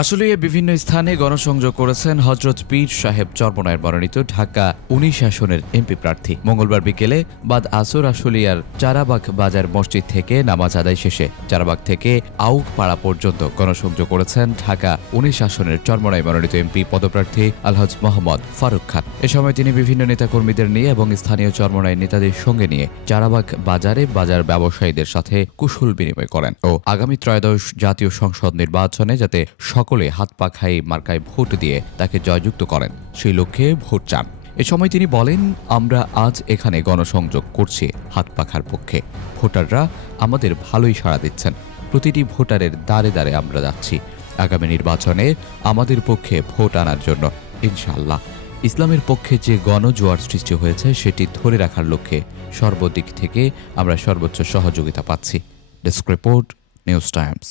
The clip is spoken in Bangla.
আসলে বিভিন্ন স্থানে গণসংযোগ করেছেন হজরত পীর সাহেব চরমনায়ের মনোনীত ঢাকা ১৯ আসনের এমপি প্রার্থী। মঙ্গলবার বিকেলে বাদ আসর আশুলিয়ার চারাবাগ বাজার মসজিদ থেকে নামাজ আদায় শেষে চারাবাগ থেকে আউকপাড়া পর্যন্ত গণসংযোগ করেছেন ঢাকা ১৯ আসনের চরমনায় মনোনীত এমপি পদপ্রার্থী আলহাজ মোহাম্মদ ফারুক খান। এ সময় তিনি বিভিন্ন নেতাকর্মীদের নিয়ে এবং স্থানীয় চরমনায় নেতাদের সঙ্গে নিয়ে চারাবাগ বাজারে বাজার ব্যবসায়ীদের সাথে কুশল বিনিময় করেন ও আগামী ত্রয়োদশ জাতীয় সংসদ নির্বাচনে যাতে সকলে হাত পা খাই মার্কায় ভোট দিয়ে তাকে জয়যুক্ত করেন সেই লক্ষ্যে ভোট চান। এ সময় তিনি বলেন, আমরা আজ এখানে গণসংযোগ করছি হাত পাখার পক্ষে। ভোটাররা আমাদের ভালোই সাড়া দিচ্ছেন। প্রতিটি ভোটারের দ্বারে দ্বারে আমরা যাচ্ছি আগামী নির্বাচনে আমাদের পক্ষে ভোট আনার জন্য ইনশাআল্লাহ। ইসলামের পক্ষে যে গণজোয়ার সৃষ্টি হয়েছে সেটি ধরে রাখার লক্ষ্যে সর্বদিক থেকে আমরা সর্বোচ্চ সহযোগিতা পাচ্ছি। Desk report, news Times.